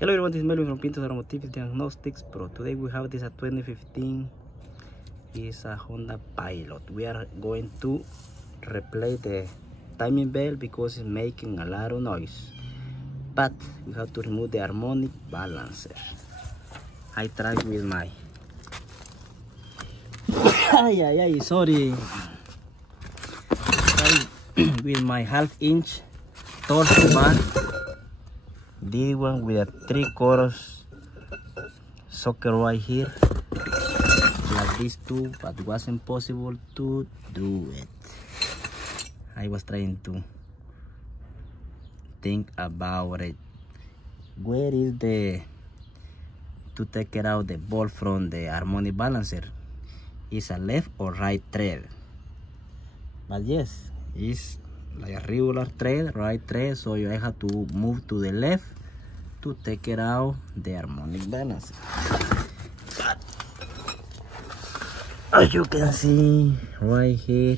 Hello everyone, this is Melvin from Pintos Automotive Diagnostics Pro. Today we have this a 2015 is a Honda Pilot. We are going to replace the timing belt because it's making a lot of noise. But we have to remove the harmonic balancer. I tried with my sorry. With my half-inch torsion bar. This one with a 3/4 socket right here, like these two, but it wasn't possible to do it. I was trying to think about it. Where is the to take it out the bolt from the harmonic balancer? Is a left or right thread? But yes, it's like a regular thread, right thread, so I have to move to the left to take it out the harmonic balancer. But as you can see right here,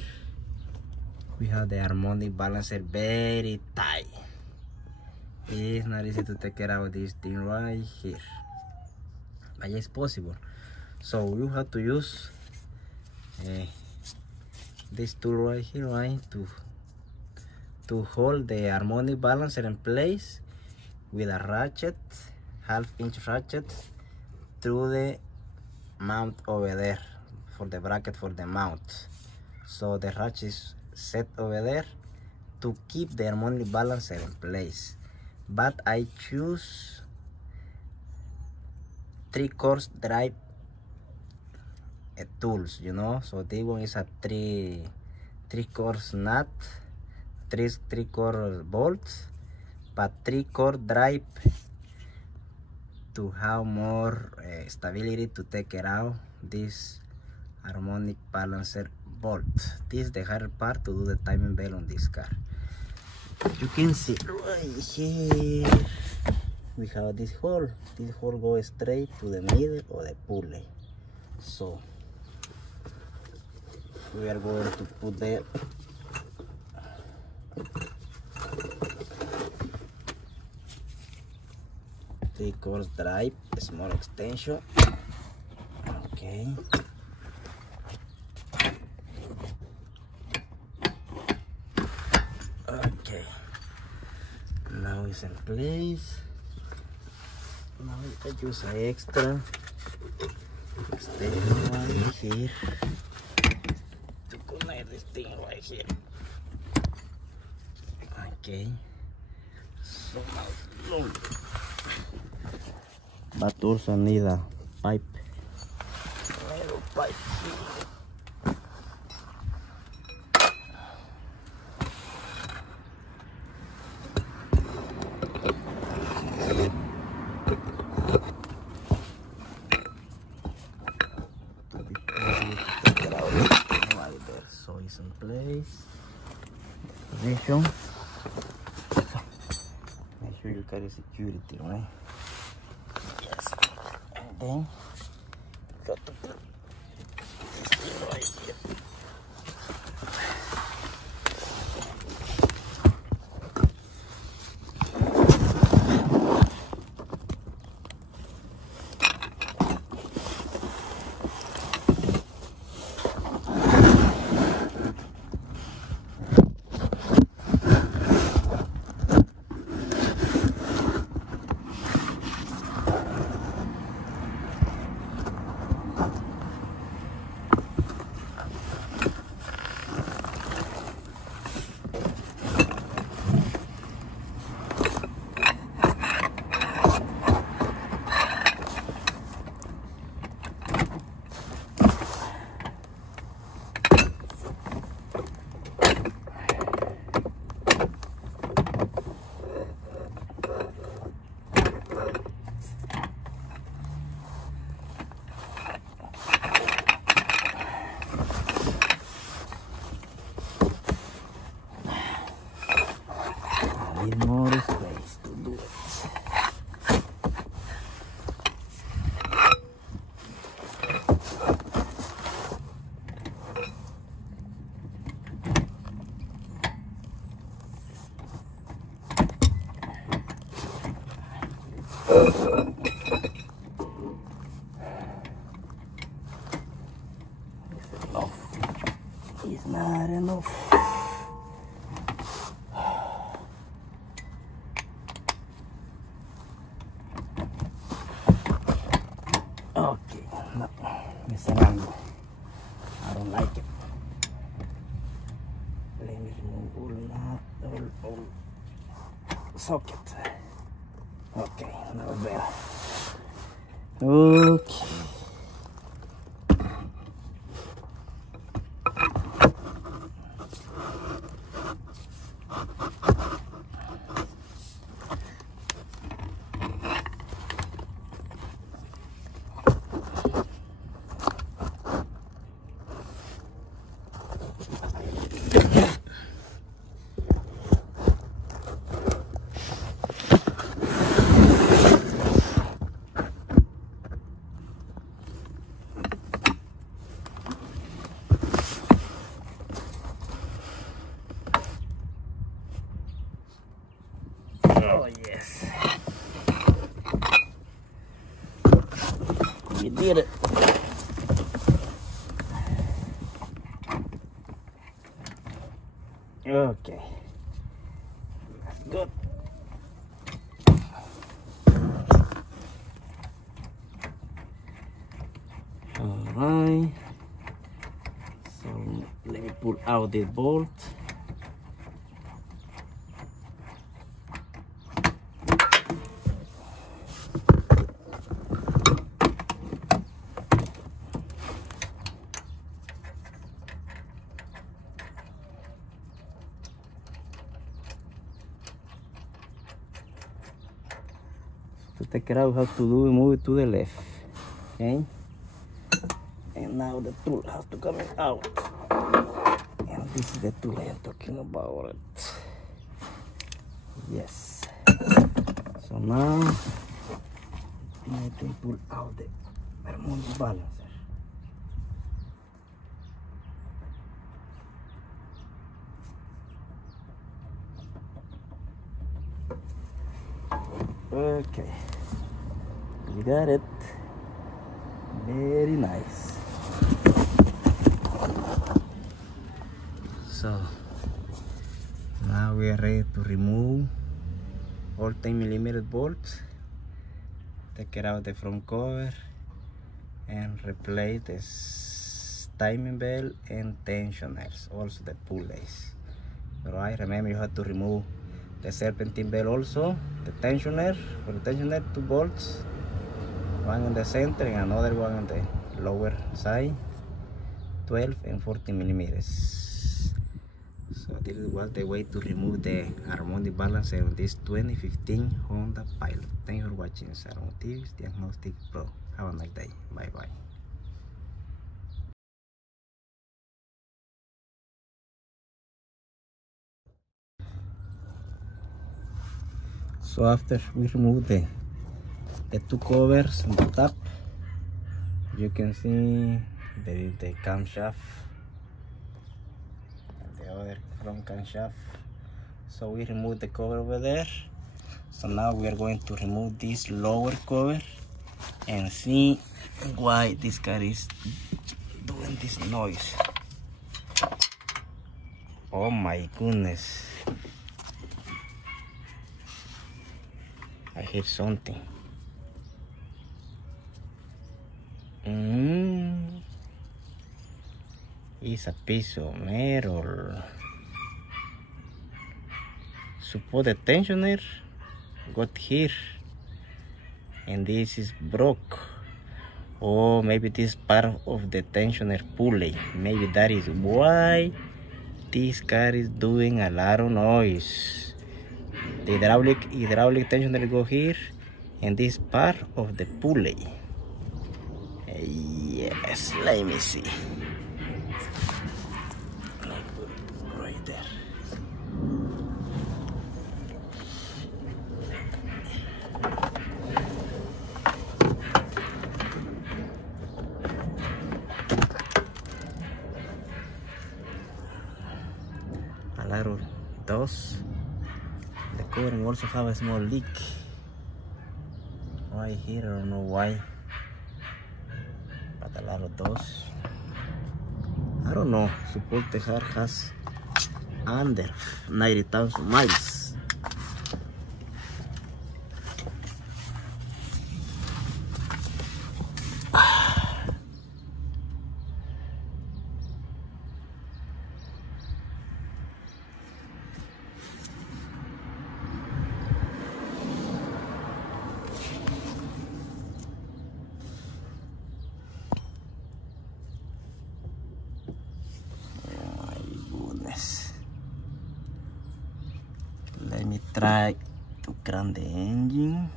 we have the harmonic balancer very tight. It's not easy to take it out this thing right here, but it's possible. So you have to use this tool right here, right, to hold the harmonic balancer in place with a ratchet, half-inch ratchet, through the mount over there for the bracket for the mount. So the ratchet is set over there to keep the harmonic balancer in place. But I choose 3/4 drive tools, you know. So this one is a 3/4 nut, 3/4 bolts, but 3/4 drive to have more stability to take it out this harmonic balancer bolt. This is the hard part to do the timing belt on this car. You can see right here we have this hole. This hole goes straight to the middle of the pulley. So we are going to put the course drive, small extension. Okay. Okay. Now it's in place. Now I use an extra extension right here to connect this thing right here. Okay. So now slowly. But also need a pipe, little pipe here. Right there, so it's in place. Position. Make sure you carry security, right? Then got to put this thing right here. is not enough. Okay, no, missing angle. I don't like it. Let me remove all socket. Okay, now better. Okay. Oh yes, we did it. Okay, that's good. All right, so let me pull out the bolt. To take it out, how to do it, move it to the left. Okay, and now the tool has to come out, and this is the tool I am talking about. Yes, so now I can pull out the harmonic balancer. Okay, you got it. Very nice. So now we are ready to remove all 10mm bolts, take it out the front cover, and replace the timing belt and tensioners, also the pulleys. Alright, remember you have to remove the serpentine belt also, the tensioner. For the tensioner, 2 bolts, one in the center and another one on the lower side, 12 and 14mm. So this was the way to remove the harmonic balancer on this 2015 Honda Pilot. Thanks for watching Automotives Diagnostic Pro. Have a nice day. Bye bye. So after we remove the 2 covers on the top, you can see there is the camshaft and the other front camshaft. So we remove the cover over there. So now we are going to remove this lower cover and see why this car is doing this noise. Oh my goodness, I hear something. It's a piece of metal. Suppose the tensioner got here and this is broke, or maybe this part of the tensioner pulley. Maybe that is why this car is doing a lot of noise. The hydraulic tensioner go here and this part of the pulley. Yes, let me see. Right there. A lot of dust. The covering also have a small leak right here. I don't know why, but a lot of dust. I don't know. Suppose the car has under 90,000 miles. Let me try to crank the engine.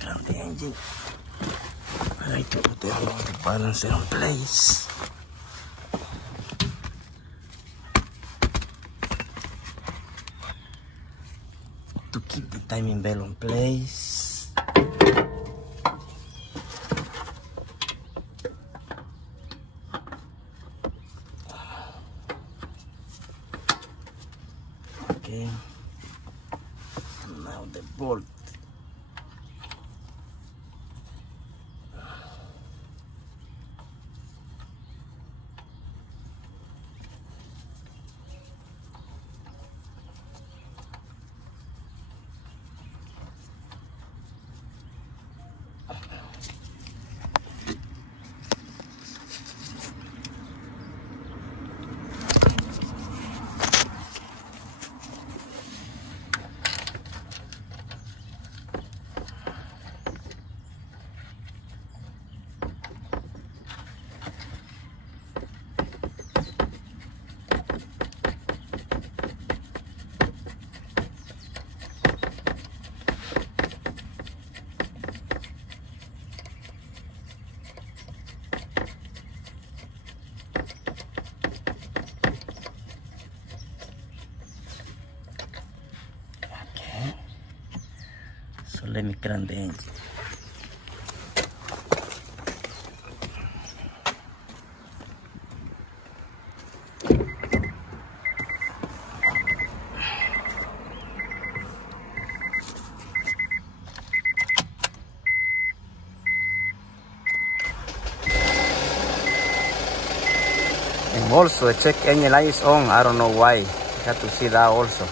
Crank the engine. I need to put the balancer in place. To keep the timing bell in place. Okay, now the bolt. So let me crank the engine. And also check engine light is on. I don't know why. You have to see that also.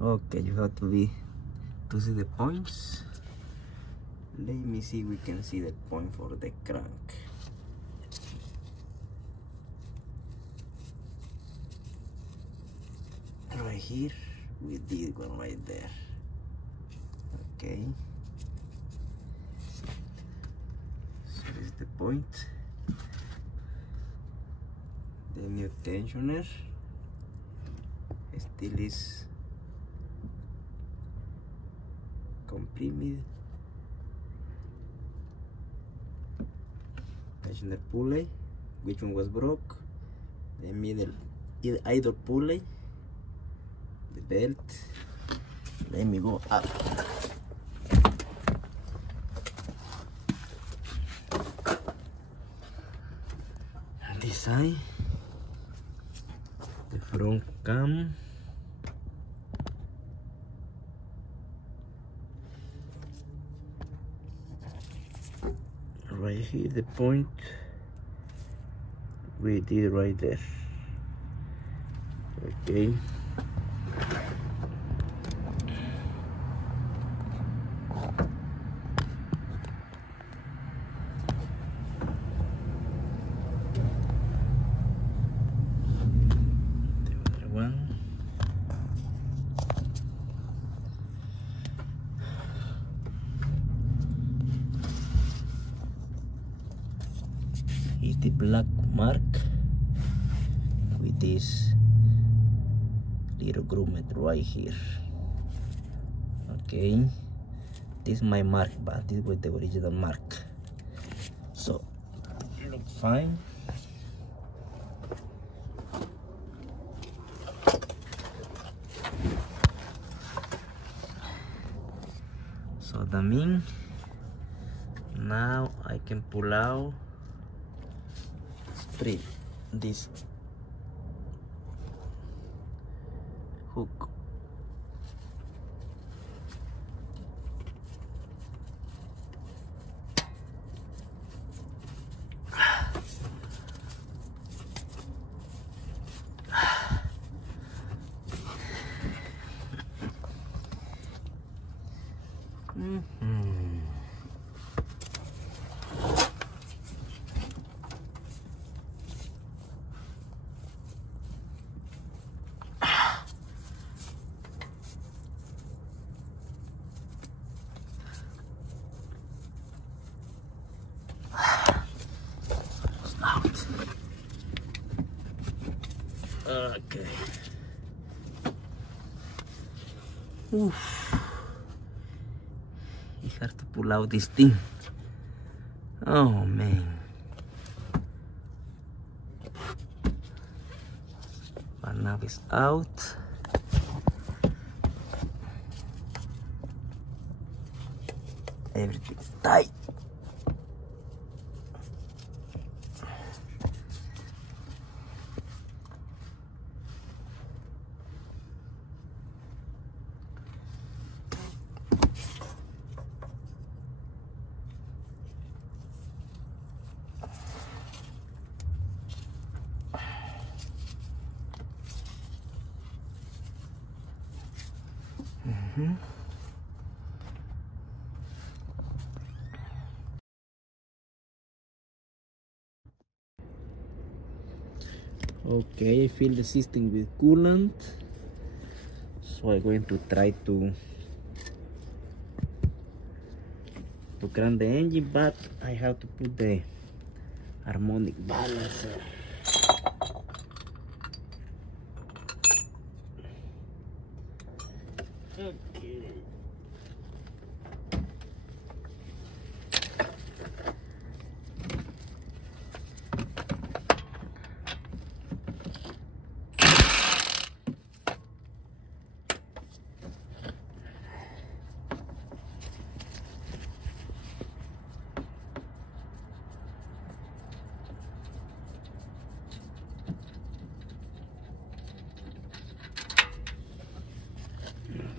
Okay, you have to see the points. Let me see, we can see the point for the crank. Right here, we did one right there. Okay, so this is the point. The new tensioner still is comprimid. Tension the pulley, which one was broke, the middle idle pulley, the belt. Let me go up. This side, the front cam. Right here, the point we did right there. Okay. The other one. Is the black mark with this little grommet right here. Okay, this is my mark, but this was the original mark, so it looks fine. So that means now I can pull out straight this hook. Okay. Oof. It's hard to pull out this thing. Oh man. But now it's out. Everything's tight. Okay, I fill the system with coolant, so I'm going to try to crank the engine, but I have to put the harmonic balancer. Okay.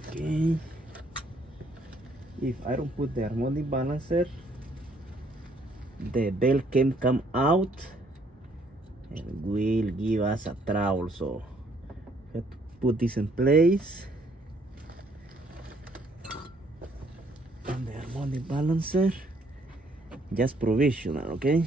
Okay. If I don't put the harmonic balancer, the bell can come out and will give us a trouble. So I have to put this in place harmonic balancer, just provisional, okay?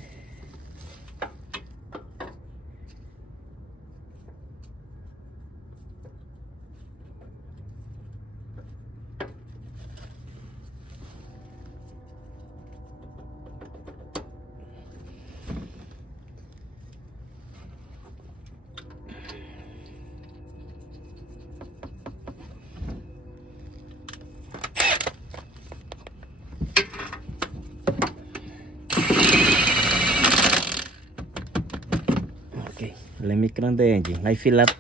Let me crank the engine. I fill up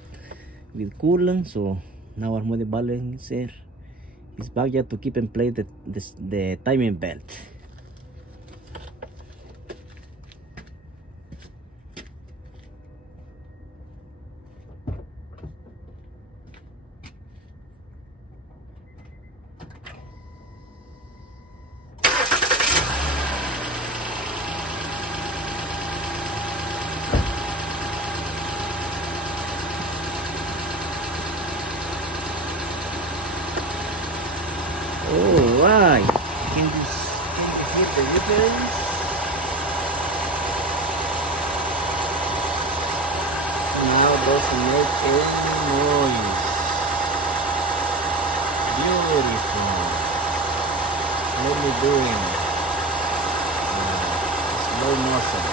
with coolant, so now harmonic balancer is back just to keep in place the timing belt. Alright, can you hit the ribbons? Now doesn't make any noise. Beautiful. Let me do it. Slow motion.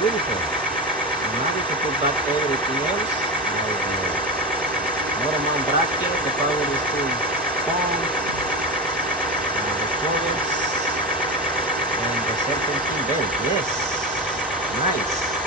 Beautiful. Now we can put back everything else. Normal bracket, the power is still on. The coils and the serpentine belt. Yes, nice.